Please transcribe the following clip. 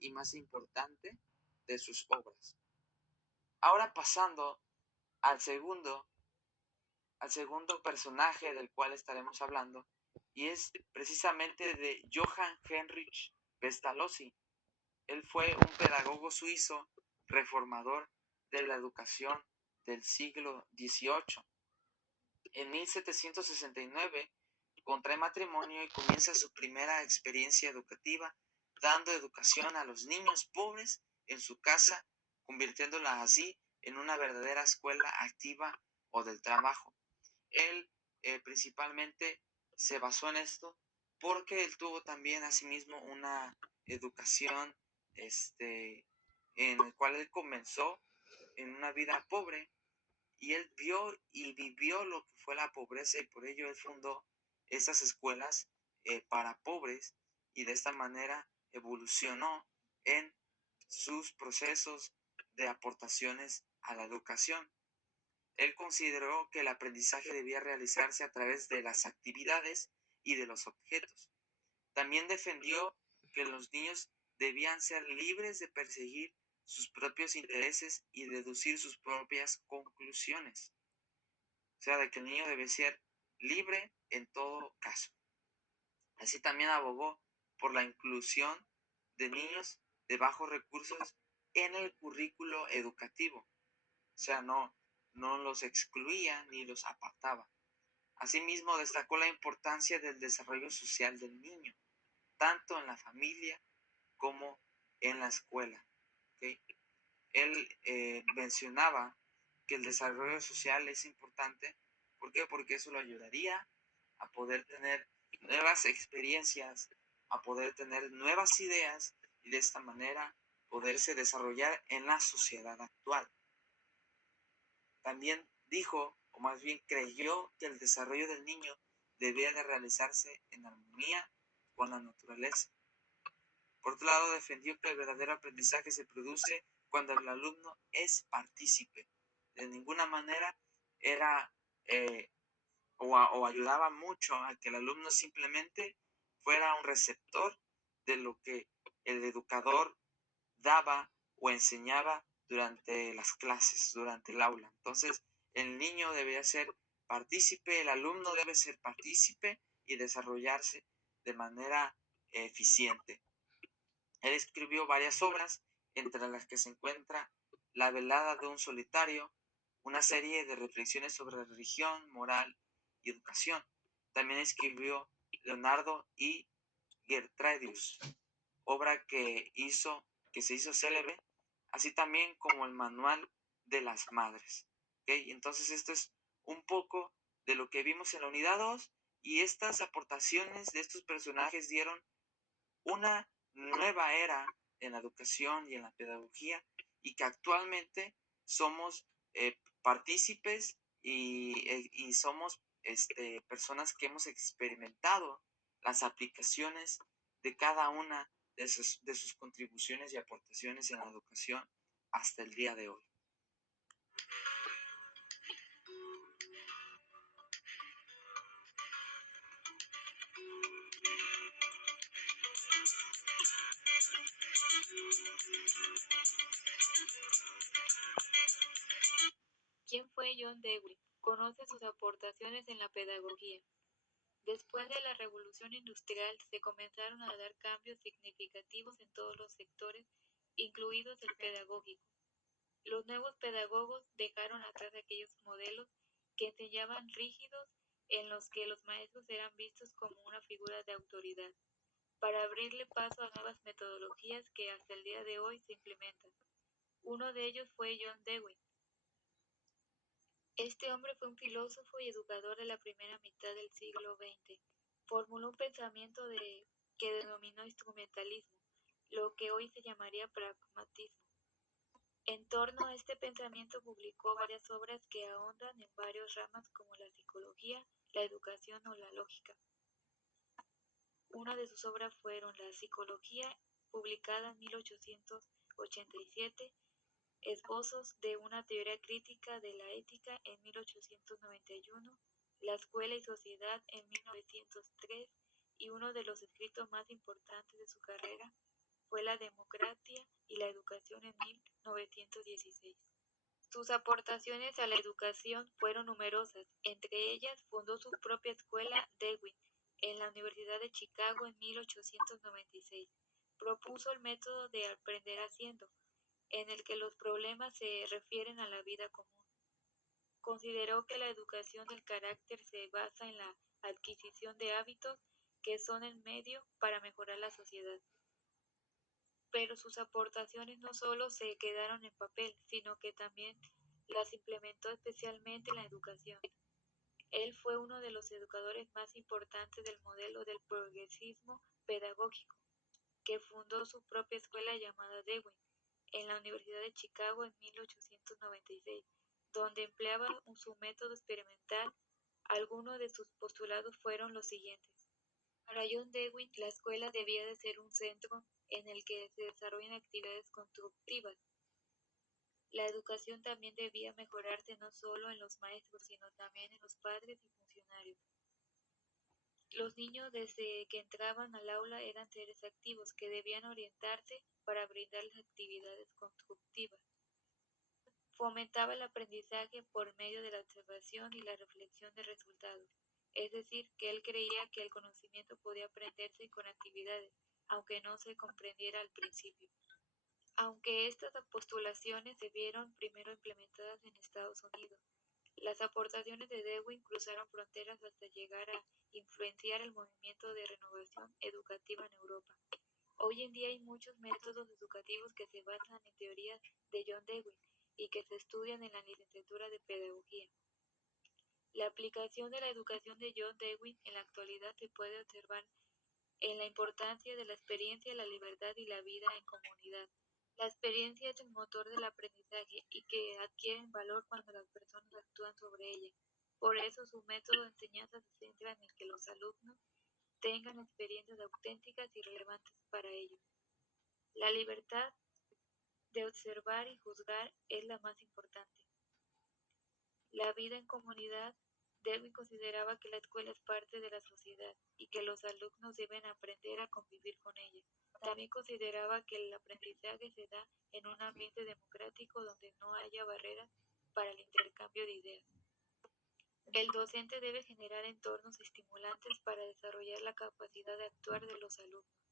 y más importante de sus obras. Ahora pasando al segundo personaje del cual estaremos hablando, y es precisamente de Johann Heinrich Pestalozzi. Él fue un pedagogo suizo reformador de la educación del siglo XVIII. En 1769 contrae matrimonio y comienza su primera experiencia educativa, dando educación a los niños pobres en su casa, convirtiéndola así en una verdadera escuela activa o del trabajo. Él principalmente se basó en esto porque él tuvo también asimismo una educación en el cual él comenzó en una vida pobre y él vio y vivió lo que fue la pobreza y por ello él fundó estas escuelas para pobres y de esta manera evolucionó en sus procesos de aportaciones a la educación. Él consideró que el aprendizaje debía realizarse a través de las actividades y de los objetos. También defendió que los niños debían ser libres de perseguir sus propios intereses y deducir sus propias conclusiones. O sea, de que el niño debe ser libre en todo caso. Así también abogó por la inclusión de niños de bajos recursos en el currículo educativo. O sea, no los excluía ni los apartaba. Asimismo, destacó la importancia del desarrollo social del niño, tanto en la familia como en la escuela. ¿Okay? Él mencionaba que el desarrollo social es importante. ¿Por qué? Porque eso lo ayudaría a poder tener nuevas experiencias, a poder tener nuevas ideas y de esta manera poderse desarrollar en la sociedad actual. También dijo, o más bien creyó, que el desarrollo del niño debía de realizarse en armonía con la naturaleza. Por otro lado, defendió que el verdadero aprendizaje se produce cuando el alumno es partícipe. De ninguna manera era o ayudaba mucho a que el alumno simplemente fuera un receptor de lo que el educador daba o enseñaba durante las clases, durante el aula. Entonces, el niño debía ser partícipe, el alumno debe ser partícipe y desarrollarse de manera eficiente. Él escribió varias obras, entre las que se encuentra La velada de un solitario, una serie de reflexiones sobre religión, moral y educación. También escribió Leonardo y Gertradius, obra que se hizo célebre, así también como el Manual de las Madres. ¿Okay? Entonces esto es un poco de lo que vimos en la unidad 2 y estas aportaciones de estos personajes dieron una nueva era en la educación y en la pedagogía y que actualmente somos partícipes y somos personas que hemos experimentado las aplicaciones de cada una de sus contribuciones y aportaciones en la educación hasta el día de hoy. ¿Quién fue John Dewey? Conoce sus aportaciones en la pedagogía. Después de la Revolución Industrial se comenzaron a dar cambios significativos en todos los sectores, incluidos el pedagógico. Los nuevos pedagogos dejaron atrás aquellos modelos que enseñaban rígidos en los que los maestros eran vistos como una figura de autoridad, para abrirle paso a nuevas metodologías que hasta el día de hoy se implementan. Uno de ellos fue John Dewey. Este hombre fue un filósofo y educador de la primera mitad del siglo XX. Formuló un pensamiento que denominó instrumentalismo, lo que hoy se llamaría pragmatismo. En torno a este pensamiento publicó varias obras que ahondan en varias ramas como la psicología, la educación o la lógica. Una de sus obras fueron La psicología, publicada en 1887, Esbozos de una teoría crítica de la ética en 1891, La escuela y sociedad en 1903 y uno de los escritos más importantes de su carrera, fue la democracia y la educación en 1916. Sus aportaciones a la educación fueron numerosas. Entre ellas, fundó su propia escuela, Dewey, en la Universidad de Chicago en 1896. Propuso el método de aprender haciendo, en el que los problemas se refieren a la vida común. Consideró que la educación del carácter se basa en la adquisición de hábitos que son el medio para mejorar la sociedad. Pero sus aportaciones no solo se quedaron en papel, sino que también las implementó especialmente en la educación. Él fue uno de los educadores más importantes del modelo del progresismo pedagógico, que fundó su propia escuela llamada Dewey en la Universidad de Chicago en 1896, donde empleaba su método experimental. Algunos de sus postulados fueron los siguientes. Para John Dewey, la escuela debía de ser un centro en el que se desarrollen actividades constructivas. La educación también debía mejorarse no solo en los maestros, sino también en los padres y funcionarios. Los niños desde que entraban al aula eran seres activos que debían orientarse para brindarles actividades constructivas. Fomentaba el aprendizaje por medio de la observación y la reflexión de resultados, es decir, que él creía que el conocimiento podía aprenderse con actividades, aunque no se comprendiera al principio. Aunque estas postulaciones se vieron primero implementadas en Estados Unidos, las aportaciones de Dewey cruzaron fronteras hasta llegar a influenciar el movimiento de renovación educativa en Europa. Hoy en día hay muchos métodos educativos que se basan en teorías de John Dewey y que se estudian en la licenciatura de Pedagogía. La aplicación de la educación de John Dewey en la actualidad se puede observar en la importancia de la experiencia, la libertad y la vida en comunidad. La experiencia es el motor del aprendizaje y que adquieren valor cuando las personas actúan sobre ella. Por eso su método de enseñanza se centra en que los alumnos tengan experiencias auténticas y relevantes para ellos. La libertad de observar y juzgar es la más importante. La vida en comunidad. Dewey consideraba que la escuela es parte de la sociedad y que los alumnos deben aprender a convivir con ella. También consideraba que el aprendizaje se da en un ambiente democrático donde no haya barreras para el intercambio de ideas. El docente debe generar entornos estimulantes para desarrollar la capacidad de actuar de los alumnos.